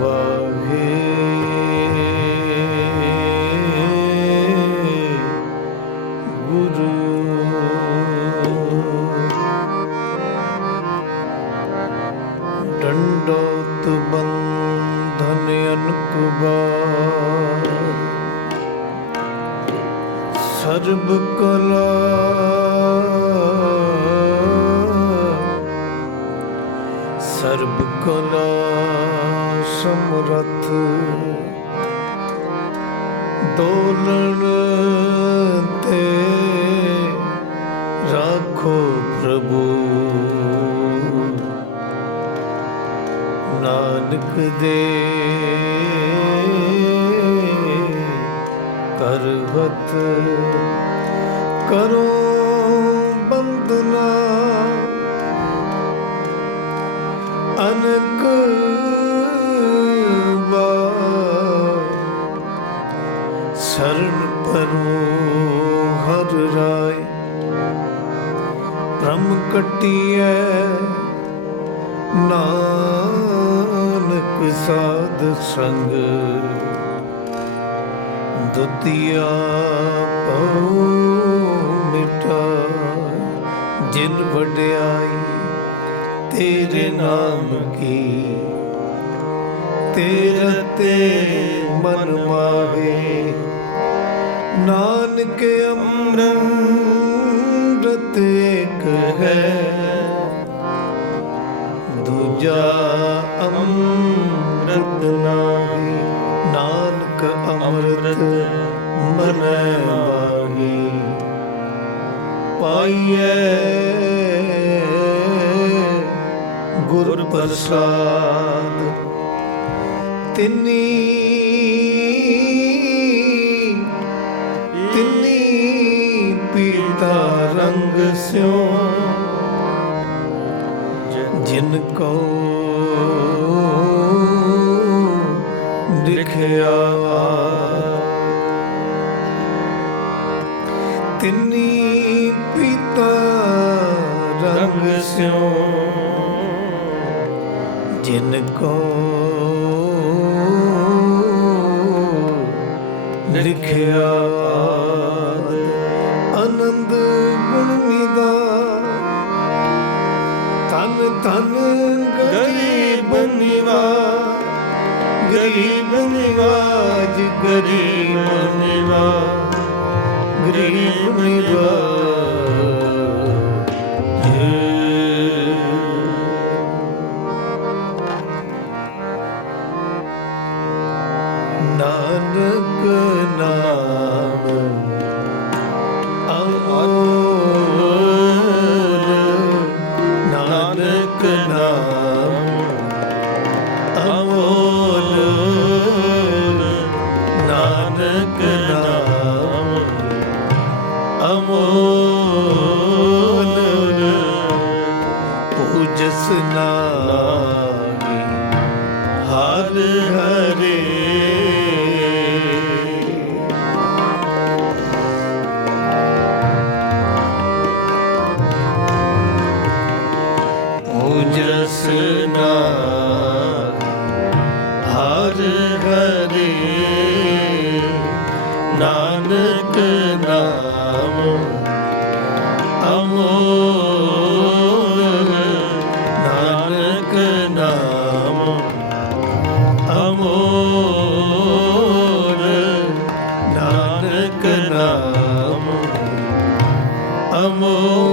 ਵਾਹੇ। ਗੁਰੂ। ਡੰਡੋਤ ਬੰਧਨ ਅਨਕੁਬਾਰ ਸਰਬ ਕਲਾ। ਸਰਬ ਕਲਾ। ਸਮਰਥ। ਦੋਲਣ ਤੇ ਰਾਖੋ ਪ੍ਰਭੂ। ਨਾਨਕ ਦੇ ਸਾਧ ਸੰਗ ਦੁਤੀਆ ਪਉ ਮਿਟਾ, ਜਿਨ ਵਡਿਆਈ ਤੇਰੇ ਨਾਮ ਕੀ। ਤੇਰੇ ਤੇ ਮਨ ਮਾਵੇ ਨਾਨਕ ਅੰਮ੍ਰਿਤ ਇੱਕ ਹੈ। ਦੂਜਾ ਅੰਮ੍ਰਿਤ ਨਾਹੀ ਨਾਨਕ ਅੰਮ੍ਰਿਤ ਮਨ ਮਾਗੀ ਪਾਈਐ ਗੁਰ ਪ੍ਰਸਾਦ ਤਿਨੀ ਤਿਨੀ ਪੀਤਾ ਰੰਗ ਸਿਓ ਜਿਨ ਕੋ ਦਿਖਿਆ ਤਿਨੀ ਪੀਤਾ ਰੰਗ ਸਿਓ ਜਿਨ ਕੋ ਲਿਖਿਆ। ਆਨੰਦ ਗੁਣ ਨਿਦਾ ਤਨ ਤਨ ਗਰੀਬ ਨਿਵਾ ਗਰੀਬ ਨਿਵਾ ਪੂਜਸ ਨਾਮੀ ਹਰ ਹਰੇ। ਪੂਜਸ ਨਾਮ ਹਰ ਹਰੇ। ਨਾਨਕ ਅਮੋਲ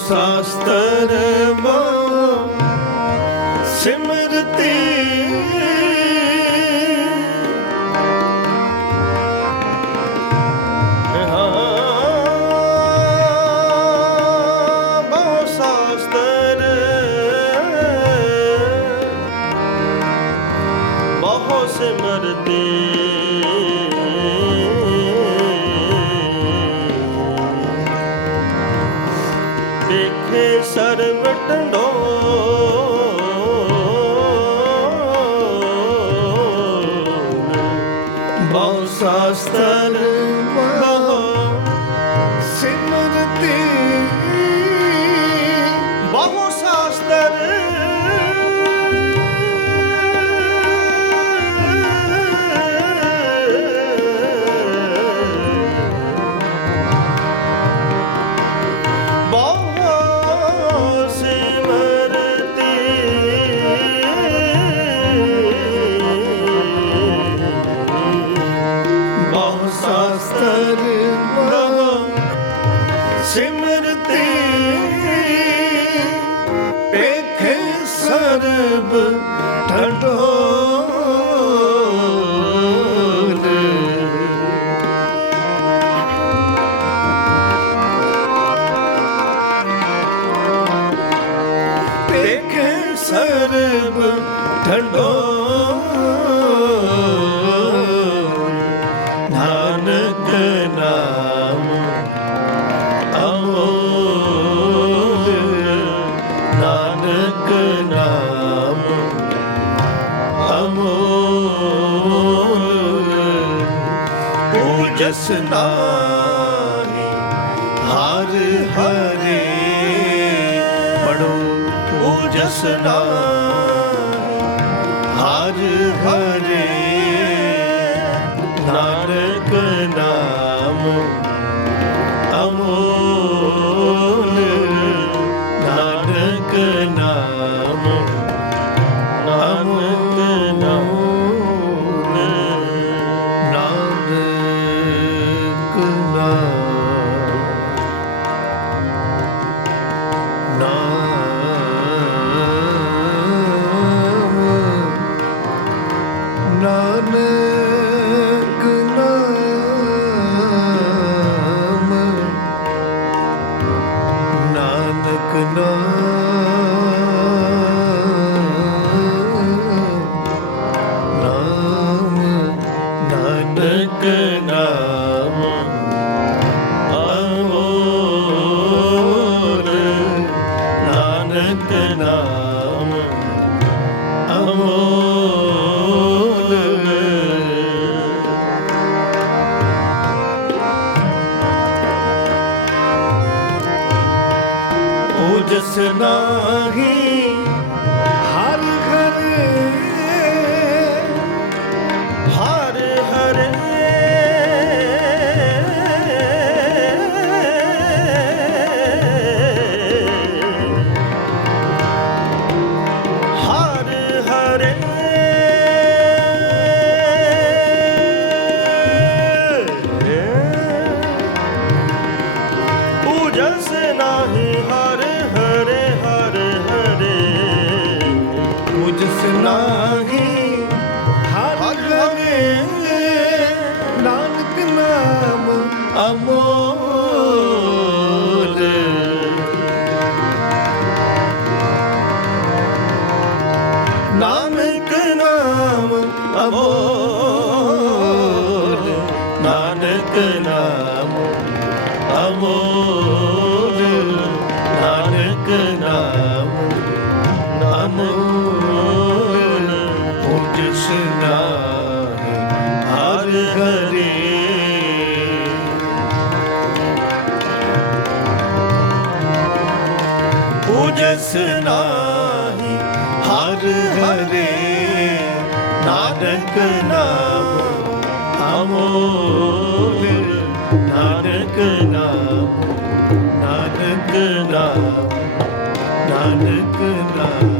ਸ਼ਾਸਤਰ ਬਹੁ ਸਿਮਰਤੀ। ਹਾਂ, ਬਹੁ ਸ਼ਾਸਤਰ ਬਹੁ ਸਿਮਰਤੀ। ਬਹੁ ਸ਼ਾਸਤਰ ਬਹੁ ਸਿਮਰਤੀ ਬਹੁ ਖੰਡੋ। ਨਾਨਕ ਨਾਮ ਅਮੋਲ ਨਾਨਕ ਨਾਮ ਅਮੋਲ ਪੂਜਸ ਨਾਹੀ ਹਰ ਹਰੇ। ਪੜੋ ਪੂਜਸ ਨਾਹੀ ਹਰ ਹਰੇ ਨਾਨਕ ਨਾਮ ਅਮੋਲ ਨਾਨਕ ਨਾਮ ਨਾਨਕ ਨਾਮ ਨਾਨਕ ਨਾਮ ਨਾਮ listener. ਨਾਹੀ ਹਰ ਹਰੇ ਨਾਨਕ ਨਾਮ ਅਮੋਲ। ਨਾਨਕ ਨਾਮ ਅਮੋਲ। ਹਰ ਹਰੇ ਉਜਸ ਨਾਹੀ ਹਰ ਹਰੇ, ਨਾਨਕ ਨਾਮ ਅਮੋਲ ਨਾਨਕ ਨਾਮ ਨਾਨਕ ਨਾਮ ਨਾਨਕ ਨਾਮ।